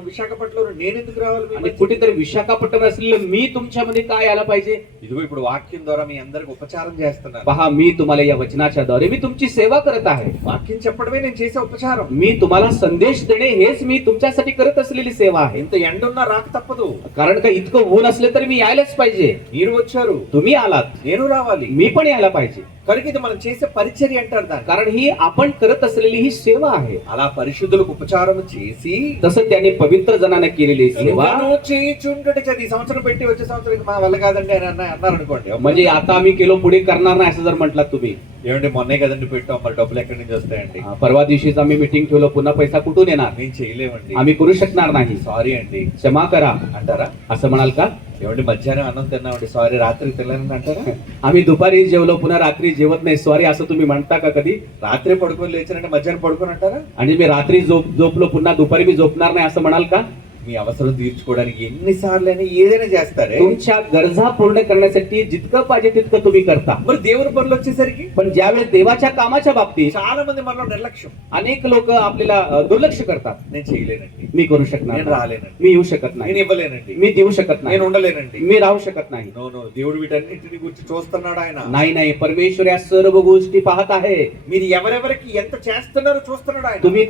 విశాఖపట్నంలో నేను ఎందుకు రావాలి మీ आणि మధ్య? कुठेतरी विशाखापट्टणम असलेलं मी तुमच्यामध्ये का यायला पाहिजे? ఇదిగో ఇప్పుడు వాక్యం ద్వారా మీ అందరికి ఉపచారం చేస్తున్నాను. पहा, मी तुम्हाला या वचनाच्या द्वारे मी तुमची सेवा करत आहे. వాక్యం చెప్పడమే నేను చేసే ఉపచారం. मी तुम्हाला संदेश देणे हेच मी तुमच्यासाठी करत असलेली सेवा आहे. ఇంత ఎండున్నా రాక తప్పదు. कारण का इतकं ऊन असले तरी मी यायलाच पाहिजे. మీరు వచ్చారు, तुम्ही आलात, నేను రావాలి. मी पण यायला पाहिजे. కనుక ఇది మనం చేసే పరిచర్య అంటారు దాన్ని. कारण ही आपण करत असलेली ही सेवा आहे. అలా పరిశుద్ధులకు ఉపచారం చేసి तसं त्याने पवित्र जनाने केलेली सेवा. ఇంకనూ చేయుచుండుట ఈ సంవత్సరం పెట్టి వచ్చే సంవత్సరం మా వల్ల కాదండి అని అన్నారు అనుకోండి. म्हणजे आता आम्ही केलो पुढे करणार नाही असं जर म्हटलात तुम्ही. ఏమండి మొన్నే కదండి పెట్టాం, మరి డబ్బులు ఎక్కడి నుంచి వస్తాయండి? परवा दिवशीच आम्ही मीटिंग ठेवलो, पुन्हा पैसा कुठून येणार? నేను చేయలేమండి, आम्ही करू शकणार नाही, సారీ అండి क्षमा करा అంటారా? असं म्हणाल का? ఏమండి మధ్యాహ్నం అన్నం తిన్నామండి, సారీ రాత్రి తినలేనండి అంటారా? आम्ही दुपारी जेवलो पुन्हा रात्री जेवत नाही, सॉरी असं तुम्ही म्हणता का कधी? రాత్రి పడుకొని లేచానంటే మధ్యాహ్నం పడుకొని అంటారా? आणि मी रात्री झोपलो पुन्हा दुपारी मी झोपणार नाही असं म्हणाल का? మీ అవసరం తీర్చుకోవడానికి ఎన్నిసార్లు ఏదైనా చేస్తారే. तुमच्या गरजा पूर्ण करण्यासाठी जितकं पाहिजे तितकं तुम्ही करता. మరి దేవుని పనులు వచ్చేసరికి पण ज्यावेळेस देवाच्या कामाच्या बाबतीत చాలా మంది మనలో నిర్లక్ష్యం. अनेक लोक आपल्याला दुर्लक्ष करतात. నేను చేయలేనండి, मी करू शकणार నేను नाही, రాలేనండి, मी येऊ शकत నేను नाही, ఇవ్వలేనండి, मी देऊ शकत नाही, నేను ఉండలేనండి. मी राहू शकत नाही. నో నో, దేవుడు వీటన్నిటిని గురించి చూస్తున్నాడు ఆయన. नाही नाही, परमेश्वर या सर्व गोष्टी पाहत आहे. మీరు ఎవరెవరికి ఎంత చేస్తున్నారో చూస్తున్నాడు ఆయన. तुम्ही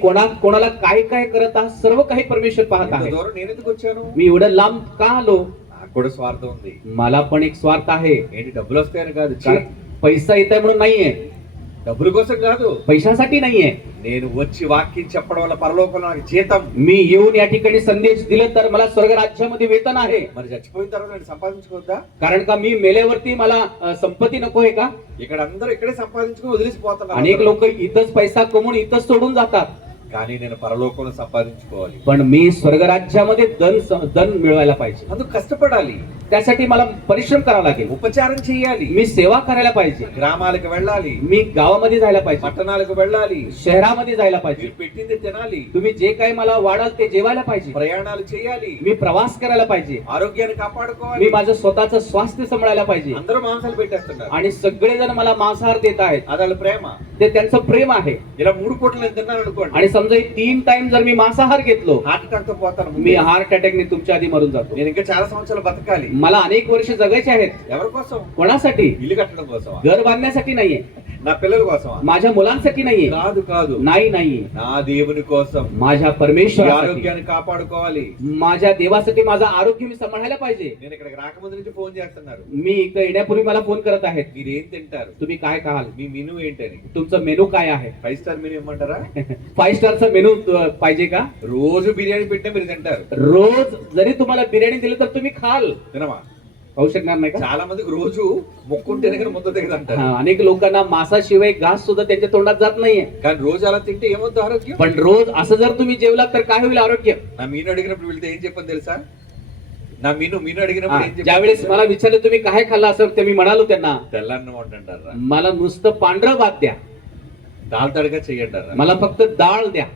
कोणाला काय काय करत आहात सर्व काही परमेश्वर पाहत ఇంత आहे. దూరం నేను ఎందుకు వచ్చాను? मी एवढं लांब का आलो? నాకు కూడా స్వార్థం ఉంది. मला पण एक स्वार्थ आहे. ఏంటి డబ్బులు వస్తాయని కాదు, कारण पैसा येत आहे म्हणून नाहीये, డబ్బుల కోసం కాదు. पैशासाठी नाहीये. నేను వచ్చి వాక్యం చెప్పడం వల్ల పరలోకంలో నాకు జీతం. मी येऊन या ठिकाणी संदेश दिला तर मला स्वर्ग राज्यामध्ये वेतन आहे. మరి చచ్చిపోయిన తర్వాత నేను సంపాదించుకోవద్దా? कारण का मी मेल्यावरती मला संपत्ती नको आहे का? ఇక్కడ అందరూ ఇక్కడే సంపాదించుకుని వదిలిసిపోతున్నారు. अनेक लोक इथंच पैसा कमवून इथंच सोडून जातात. కానీ నేను పరలోకంలో సంపాదించుకోవాలి. पण मी स्वर्ग राज्यामध्ये धन मिळवायला पाहिजे. అందుకు కష్టపడాలి, त्यासाठी मला परिश्रम करावा लागेल. ఉపచారం చేయాలి, मी सेवा करायला पाहिजे. గ్రామాలకు వెళ్ళాలి, मी गावामध्ये जायला पाहिजे, పట్టణాలకు వెళ్ళాలి, शहरामध्ये जायला पाहिजे. మీరు పెట్టింది తినాలి, तुम्ही जे काही मला वाढाल ते जेवायला पाहिजे. ప్రయాణాలు చేయాలి, मी प्रवास करायला पाहिजे. ఆరోగ్యాన్ని కాపాడుకోవాలి. मी माझं स्वतःचं स्वास्थ्य सांभाळायला पाहिजे. అందరూ మాంసాలు పెట్టేస్తున్నారు, आणि सगळेजण मला मांसाहार देत आहेत. అది వాళ్ళ ప్రేమ. ते त्यांचं प्रेम आहे. ఇలా 3 పూటలు నేను తిన్నాను అనుకోండి, आणि समजा 3 टाइम जर मी मांसाहार घेतलो, హార్ట్ అటాక్ తో పోతాను. मी हार्ट अटॅकने तुमच्या आधी मरून जातो. నేను ఇంకా చాలా సంవత్సరాలు బతకాలి. मला अनेक वर्ष जगायचे आहेत. ఎవరి కోసం? कोणासाठी? ఇల్లు కట్టడం కోసం, घर बांधण्यासाठी नाहीये, నా పిల్లల కోసం माझ्या मुलांसाठी नाहीये, కాదు కాదు, नाही नाही, నా దేవుని కోసం. माझ्या ఈ परमेश्वरासाठी, ఆరోగ్యాన్ని కాపాడుకోవాలి. माझ्या देवासाठी माझं आरोग्य मी सांभाळायला पाहिजे. నేను ఇక్కడికి రాకముందు నుంచి ఫోన్ చేస్తున్నారు, मी इथं येण्यापूर्वी मला फोन करत आहेत, మీరు ఏం తింటారు, तुम्ही काय खाल, మీ మెనू ఏంటని. तुमचं मेनू काय आहे? 5 స్టార్ మెనూ ఇవ్వమంటారా? 5 स्टारचा मेनू पाहिजे का? రోజు బిర్యానీ పెట్టినా మీరు తింటారు. रोज जरी तुम्हाला बिर्याणी दिली तर तुम्ही खाल, తినమా? खाऊ शकणार नाही का? చాలా మందికి రోజు మొక్కుంటేనే కానీ ముద్ద దిగదంటారు. हा, अनेक लोकांना मांसाशिवाय घास सुद्धा त्यांच्या तोंडात जात नाहीये. కానీ రోజు అలా తింటే ఏమవుతుంది ఆరోగ్యం? पण रोज असं जर तुम्ही जेवलात तर काय होईल आरोग्य? నా మీను అడిగినప్పుడు వెళ్తే ఏం చెప్పని తెలుసా? నా మీను అడిగినప్పుడు ఏం ज्यावेळेस मला विचारलं तुम्ही काय खाल्लं असं, ते मी म्हणालो त्यांना, తెల్లన్నం అంటారా? मला नुसतं पांढरं भात द्या. దాల్ తడక చెయ్యండి అన్నారు. मला फक्त डाळ द्या,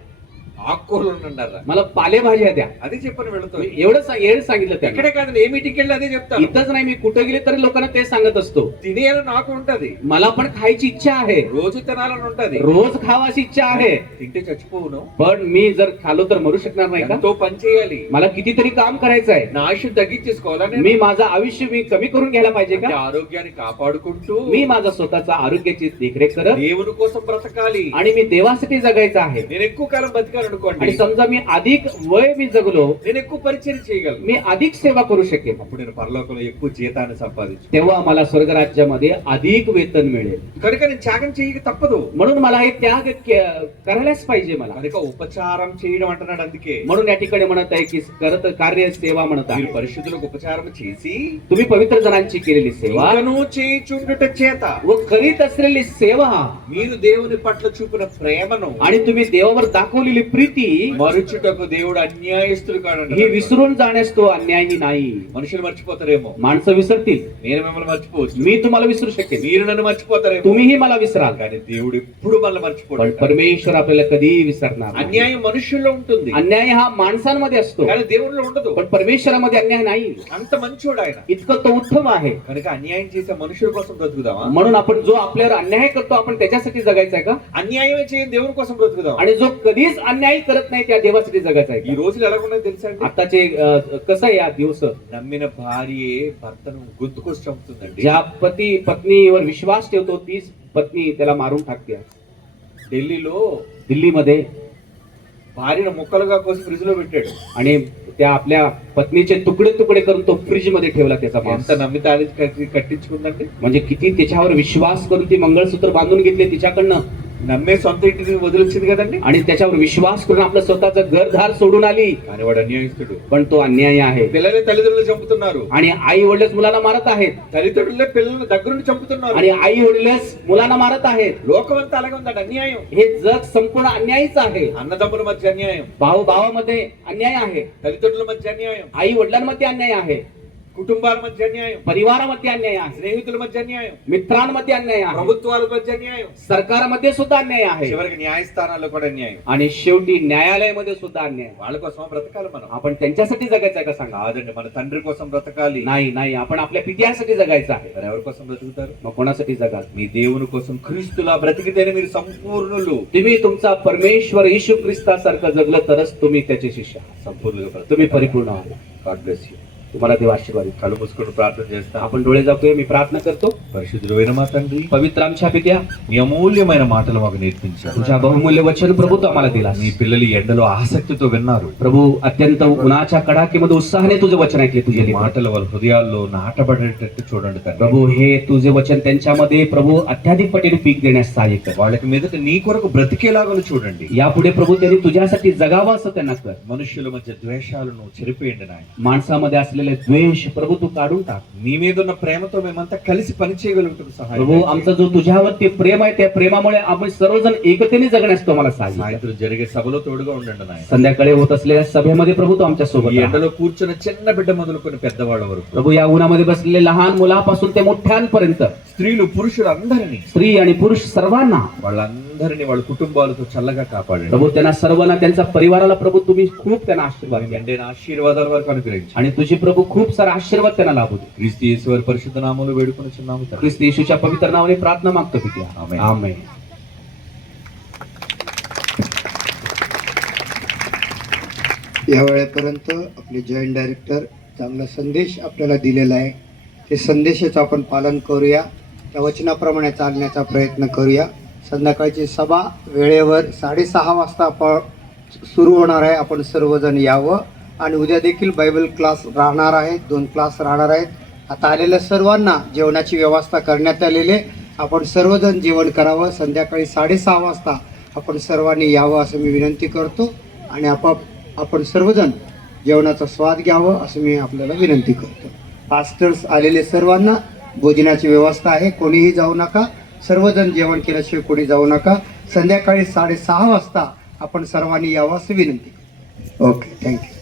ఆకుకూరలు ఉండండి. मला पालेभाज्या द्या. అదే చెప్పని వెళుతాం. एवढं सांगितलं त्यांना. ఇక్కడే కాదు, ఏ మీటింగ్కి వెళ్ళి అదే చెప్తాను. इथंच नाही, मी कुठे गेले तरी लोकांना ते सांगत असतो. తినేయాలని నాకు ఉంటది, मला पण खायची इच्छा आहे, రోజు తినాలని ఉంటది. रोज खावाची इच्छा आहे. తింటే చచ్చిపోవును, पण मी जर खालो तर मरू शकणार नाही का? ఎంతో పని చేయాలి. मला कितीतरी काम करायचं आहे. నా ఆయుష్యం తగ్గించేసుకోవాలని, मी माझं आयुष्य मी कमी करून घ्यायला पाहिजे అంటే का? ఆరోగ్యాన్ని కాపాడుకుంటూ मी माझा स्वतःचा आरोग्याची देखरेख करत దేవుని కోసం బ్రతకాలి. आणि मी देवासाठी जगायचं आहे. నేను ఎక్కువ కాలం బతికాను అనుకోండి, आणि समजा मी अधिक वय मी जगलो, నేను ఎక్కువ పరిచయం చేయగలను. मी अधिक सेवा करू शकेन. అప్పుడు నేను పరలోకంలో ఎక్కువ జీతాన్ని సంపాదించు. तेव्हा मला स्वर्गराज्यामध्ये अधिक वेतन मिळेल. కనుక నేను త్యాగం చేయక తప్పదు. म्हणून मला हे त्याग करायलाच पाहिजे. मला కనుక ఉపచారం చేయడం అంటున్నాడు. అందుకే म्हणून या ठिकाणी म्हणत आहे की करत कार्य सेवा म्हणत మీరు आहे. పరిశుద్ధులకు ఉపచారం చేసి तुम्ही पवित्र जनांची केलेली सेवा ఇంకనూ చేయుచుండుట చేత व करीत असलेली सेवा మీరు దేవుని పట్ల చూపిన ప్రేమను आणि तुम्ही देवावर दाखवलेली प्रीती మరుచుటకు దేవుడు అన్యాయస్తుడు కాడు. ही विसरून जाण्यास तो अन्यायी नाही. మనుషులు మర్చిపోతారేమో, माणसं विसरतील, నేను మిమ్మల్ని మర్చిపోవచ్చు, मी तुम्हाला विसरू शकेन, మీరు నన్ను మర్చిపోతారేమో, तुम्हीही मला विसराल, కానీ దేవుడు ఎప్పుడు మనల్ని पण మర్చిపోతాడు. परमेश्वर आपल्याला कधीही विसरणार नाही. అన్యాయం మనుషుల్లో ఉంటుంది, अन्याय हा माणसांमध्ये असतो, కానీ దేవుడిలో ఉండదు. पण परमेश्वरामध्ये अन्याय नाही. అంత మంచోడు ఆయన. इतकं तो उत्तम आहे. కనుక అన్యాయం చేసే మనుషుల కోసం బ్రతుకుదామా? म्हणून आपण जो आपल्यावर अन्याय करतो आपण त्याच्यासाठी जगायचं आहे का? అన్యాయమే చేయని దేవుని కోసం బ్రతుకుదాం. आणि जो कधीच अन्याय करत नाही त्या देवासाठी जगायचं आहे ఈ का? రోజులు ఎలా ఉన్నాయో తెలుసా అండి? आताचे कसं आहे या दिवस, నమ్మిన భార్యే భర్తను గుర్తుకొచ్చి చంపుతుందండి. ज्या पती पत्नीवर विश्वास ठेवतो तीच पत्नी त्याला मारून टाकते. ఢిల్లీలో दिल्लीमध्ये భార్యను ముక్కలుగా కోసి ఫ్రిడ్జ్ లో పెట్టాడు. आणि त्या आपल्या पत्नीचे तुकडे तुकडे करून तो फ्रीज मध्ये ठेवला त्याचा मांस. ఎంత నమ్మి తాళి కట్టించుకుందండి. म्हणजे किती त्याच्यावर विश्वास करून ती मंगळसूत्र बांधून घेतले तिच्याकडनं నమ్మే సొంత ఇంటిని వదిలించింది కదండి. आणि त्याच्यावर विश्वास करून आपलं स्वतःचं घरदार सोडून आली. కానీ వాడు అన్యాయస్తుడు. पण तो अन्याय आहे. పిల్లలే తల్లిదండ్రులు చంపుతున్నారు, आणि आई वडीलच मुलांना मारत आहेत, తల్లిదండ్రులే పిల్లల్ని దగ్గరుండి చంపుతున్నారు. आणि आई वडीलच मुलांना मारत आहेत. లోకం అంతా అలాగే ఉందండి. అన్యాయం. हे जग संपूर्ण अन्यायीच आहे. అన్నదమ్ముల మధ్య అన్యాయం, भाऊ भावामध्ये अन्याय आहे, తల్లిదండ్రుల మధ్య అన్యాయం, आई वडिलांमध्ये अन्याय आहे, కుటుంబాల మధ్య అన్యాయం, परिवारामध्ये अन्याय आहे, స్నేహితుల మధ్య అన్యాయం, मित्रांमध्ये अन्याय आहे, ప్రభుత్వాల మధ్య అన్యాయం, सरकारमध्ये सुद्धा अन्याय आहे, చివరికి న్యాయస్థానాల్లో కూడా అన్యాయం. आणि शेवटी न्यायालयामध्ये सुद्धा अन्याय आहे. వాళ్ళ కోసం బ్రతకాలి మనం. आपण त्यांच्यासाठी जगायचं आहे का सांगा? కాదండి, మన తండ్రి కోసం బ్రతకాలి. नाही नाही, आपण आपल्या पित्यासाठी जगायचं आहे. మరి ఎవరి కోసం బ్రతుకుతారు? मग कोणासाठी जगाल? మీ దేవుని కోసం క్రీస్తులా బ్రతికితేనే మీరు సంపూర్ణులు. तुम्ही तुमचा परमेश्वर येशू ख्रिस्तासारखं जगलं तरच तुम्ही त्याचे शिष्य आहात. సంపూర్ణంగా బ్రతకాలి. तुम्ही परिपूर्ण आहात. God bless you. तुम्हाला देव आशीर्वाद देईल. కళ్ళు మూసుకొని ప్రార్థన చేస్తాం. आपण डोळे जातोय, मी प्रार्थना करतो. పరిశుద్ధుడైన మా తండ్రి, पवित्र आमच्या पित्या, నీ అమూల్యమైన మాటలు మాకు నేర్పించారు. तुझ्या बहुमूल्य वचन प्रभू तू आम्हाला दिलास. నీ పిల్లలు ఈ ఎండలో ఆసక్తితో విన్నారు. प्रभू अत्यंत उन्हाच्या कडाकीमध्ये उत्साहाने तुझे वचन ऐकले. तुझे ఈ మాటలు వాళ్ళ హృదయాల్లో నాటబడేటట్టు చూడండి తండ్రి. प्रभू हे तुझे वचन त्यांच्यामध्ये प्रभू अत्याधिक पटीने पीक देण्यास सहाय्य कर. వాళ్ళకి మీదట నీ కొరకు బ్రతికేలాగా చూడండి. यापुढे प्रभू त्यांनी तुझ्यासाठी जगावं असं त्यांना कर. మనుషుల మధ్య ద్వేషాలను చెరిపేయండి నాయన. माणसामध्ये असलेले द्वेष प्रभू तू काढून टाक. నీ మీద ఉన్న ప్రేమతో మేమంతా కలిసి పని చేయగలుగుతాం. प्रभू आमचं जो तुझ्यावरती प्रेम आहे त्या प्रेमामुळे आपण सर्वजण एकतेने जगण्यास तो मला सहाय्य कर. సాయంత్రం జరిగే సభలో తోడుగా ఉండండి నాయన. संध्याकाळी होत असलेल्या सभेमध्ये प्रभू तू आमच्या सोबत ఈ राहा. ఎండలో కూర్చున్న చిన్న బిడ్డ మొదలుకొని పెద్దవాళ్ళ వరకు, प्रभू या उन्हामध्ये बसलेले लहान मुलापासून ते मोठ्यांपर्यंत, స్త్రీలు పురుషులు అందరినీ, स्त्री आणि पुरुष सर्वांना వాళ్ళందరినీ వాళ్ళ కుటుంబాలతో చల్లగా కాపాడండి. प्रभू त्यांना सर्वांना त्यांच्या परिवाराला प्रभू तुम्ही खूप त्यांना आशीर्वाद द्या. ఎండైన ఆశీర్వాదాల వరకు అనుగ్రహించండి. आणि तुझी प्रभू खूप सारा आशीर्वाद त्यांना लाभू दे. క్రీస్తు యేసు వారి పరిశుద్ధ నామములో వేడుకొనుచున్నాము తండ్రి. ख्रिस्त येशूच्या पवित्र नावाने प्रार्थना मागतो पित्या. आमेन. आमेन. या वेळेपर्यंत आपले जॉईंट डायरेक्टर चांगला संदेश आपल्याला दिलेला आहे. ते संदेशाचं आपण पालन करूया, त्या वचनाप्रमाणे चालण्याचा प्रयत्न करूया. संध्याकाळची सभा वेळेवर 6:30 वाजता सुरू होणार आहे. आपण सर्वजण यावं. आणि उद्या देखील बायबल क्लास राहणार आहे, 2 क्लास राहणार आहेत. आता आलेल्या सर्वांना जेवणाची व्यवस्था करण्यात आलेली. आपण सर्वजण जेवण करावं. संध्याकाळी 6:30 वाजता आपण सर्वांनी यावं असं मी विनंती करतो. आणि आपण सर्वजण जेवणाचा स्वाद घ्यावं असं मी आपल्याला विनंती करतो. पास्टर्स आलेले सर्वांना भोजनाची व्यवस्था आहे. कोणीही जाऊ नका. सर्वजण जेवण केल्याशिवाय कोणी जाऊ नका. संध्याकाळी 6:30 वाजता आपण सर्वांनी यावं असं विनंती करतो. Okay, thank you.